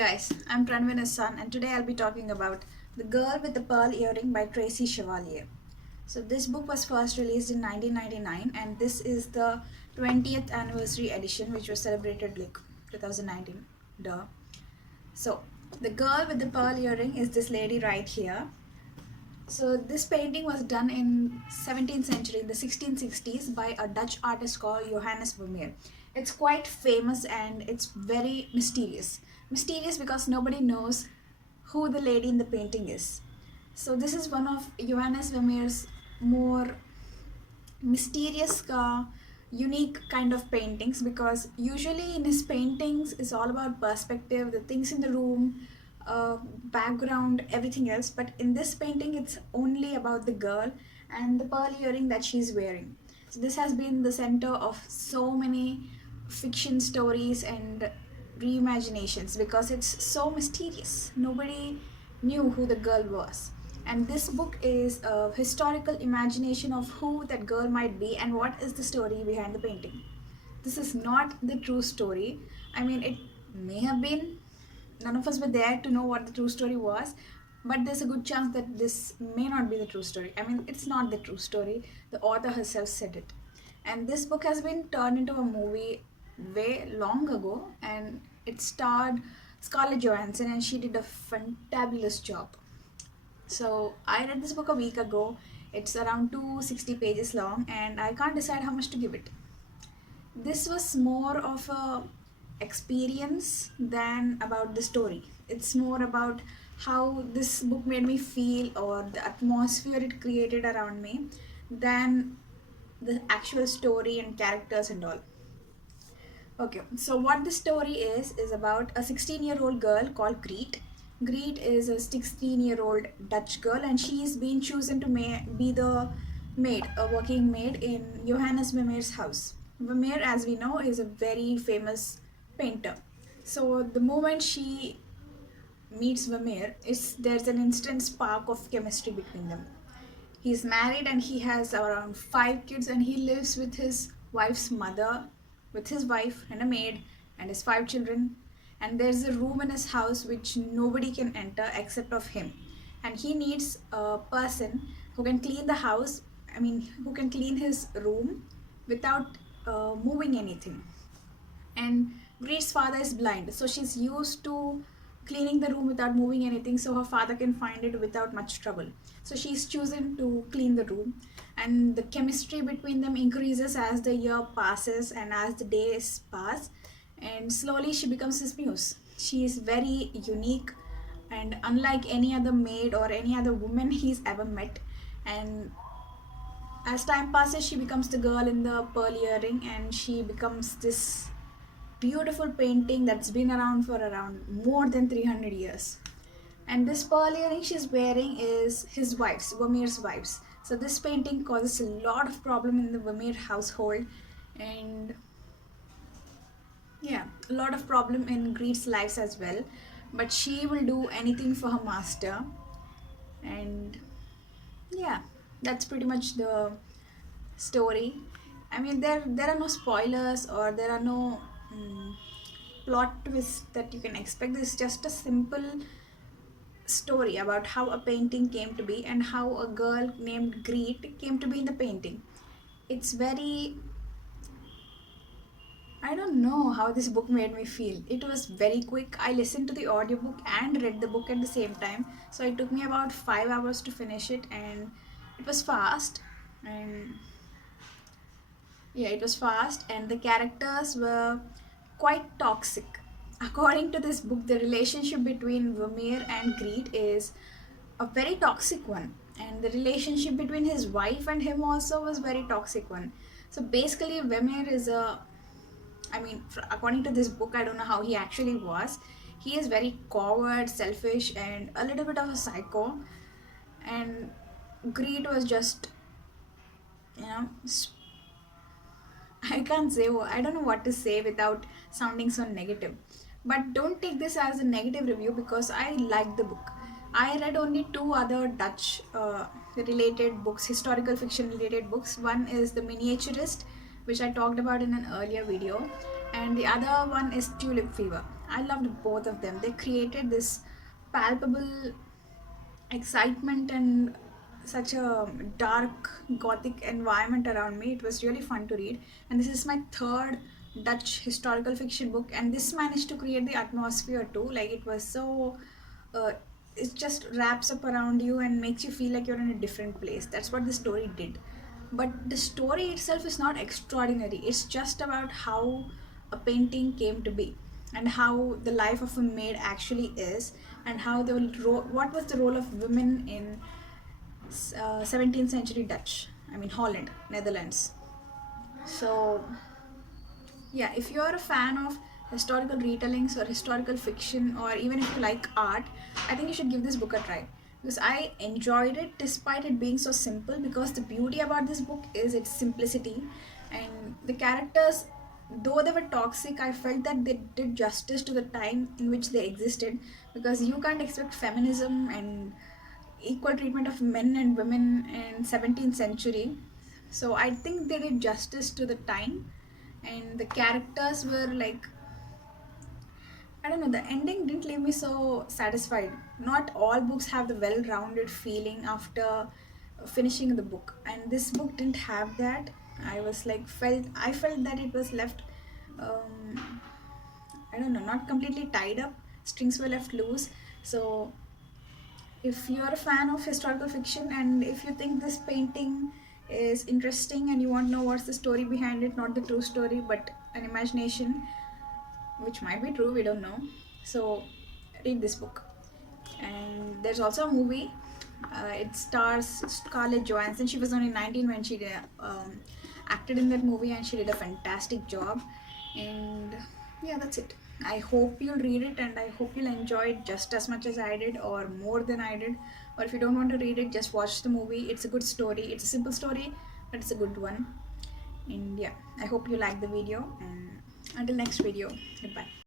Guys, I'm Pranvina's son, and today I'll be talking about The Girl with the Pearl Earring by Tracy Chevalier. So, this book was first released in 1999, and this is the 20th anniversary edition, which was celebrated like 2019. Duh. So, The Girl with the Pearl Earring is this lady right here. So, this painting was done in 17th century, in the 1660s, by a Dutch artist called Johannes Vermeer. It's quite famous and it's very mysterious. Mysterious because nobody knows who the lady in the painting is. So, this is one of Johannes Vermeer's more mysterious, unique kind of paintings, because usually in his paintings it's all about perspective, the things in the room, background, everything else. But in this painting, it's only about the girl and the pearl earring that she's wearing. So this has been the center of so many fiction stories and reimaginations because it's so mysterious. Nobody knew who the girl was. And this book is a historical imagination of who that girl might be and what is the story behind the painting. This is not the true story. I mean, it may have been. None of us were there to know what the true story was, but there's a good chance that this may not be the true story. I mean, it's not the true story. The author herself said it. And this book has been turned into a movie way long ago, and it starred Scarlett Johansson, and she did a fantabulous job. So I read this book a week ago. It's around 260 pages long, and I can't decide how much to give it. This was more of a experience than about the story. It's more about how this book made me feel or the atmosphere it created around me than the actual story and characters and all. Okay, so what the story is about a 16-year-old girl called Greet. Greet is a 16-year-old Dutch girl, and she's been chosen to be the maid, a working maid in Johannes Vermeer's house. Vermeer, as we know, is a very famous painter. So the moment she meets Vermeer, there's an instant spark of chemistry between them. He's married and he has around 5 kids, and he lives with his wife's mother, with his wife and a maid and his 5 children. And there's a room in his house which nobody can enter except of him. And he needs a person who can clean the house, who can clean his room without moving anything. And Greet's father is blind, so she's used to cleaning the room without moving anything, so her father can find it without much trouble. So she's chosen to clean the room, and the chemistry between them increases as the year passes and as the days pass, and slowly she becomes his muse. She is very unique and unlike any other maid or any other woman he's ever met. And as time passes, she becomes the girl in the pearl earring, and she becomes this beautiful painting that's been around for around more than 300 years. And this pearl earring she's wearing is his wife's, Vermeer's wife's. So this painting causes a lot of problem in the Vermeer household, and yeah, a lot of problem in Greet's lives as well. But she will do anything for her master, and yeah, that's pretty much the story. I mean, there are no spoilers or there are no plot twists that you can expect. This is just a simple story about how a painting came to be and how a girl named Greet came to be in the painting. It's very, I don't know how this book made me feel. It was very quick. I listened to the audiobook and read the book at the same time. So it took me about 5 hours to finish it, and it was fast. And yeah, it was fast, and the characters were quite toxic. According to this book, the relationship between Vermeer and Greet is a very toxic one, and the relationship between his wife and him also was very toxic one. So basically, Vermeer is according to this book, I don't know how he actually was. He is very coward, selfish, and a little bit of a psycho. And Greed was just, you know, I can't say, I don't know what to say without sounding so negative. But don't take this as a negative review because I liked the book. I read only two other Dutch related books, historical fiction related books. One is The Miniaturist, which I talked about in an earlier video, and the other one is Tulip Fever. I loved both of them. They created this palpable excitement and such a dark gothic environment around me. It was really fun to read. And this is my third Dutch historical fiction book, and this managed to create the atmosphere too. Like it was so. Uh, it just wraps up around you and makes you feel like you're in a different place. That's what the story did. But the story itself is not extraordinary. It's just about how a painting came to be and how the life of a maid actually is, and how what was the role of women in 17th century Dutch, I mean Holland, Netherlands. So yeah, if you're a fan of historical retellings or historical fiction, or even if you like art, I think you should give this book a try, because I enjoyed it despite it being so simple. Because the beauty about this book is its simplicity, and the characters, though they were toxic, I felt that they did justice to the time in which they existed. Because you can't expect feminism and equal treatment of men and women in 17th century. So I think they did justice to the time, and the characters were like, I don't know, the ending didn't leave me so satisfied. Not all books have the well-rounded feeling after finishing the book, and this book didn't have that. I felt that it was left, um, I don't know, not completely tied up. Strings were left loose. So if you are a fan of historical fiction, and if you think this painting is interesting and you want to know what's the story behind it, not the true story but an imagination, which might be true, we don't know. So read this book. And there's also a movie. It stars Scarlett Johansson. She was only 19 when she acted in that movie, and she did a fantastic job. And yeah, that's it. I hope you'll read it, and I hope you'll enjoy it just as much as I did, or more than I did. Or if you don't want to read it, just watch the movie. It's a good story. It's a simple story, but it's a good one. And yeah, I hope you like the video. And until next video, goodbye.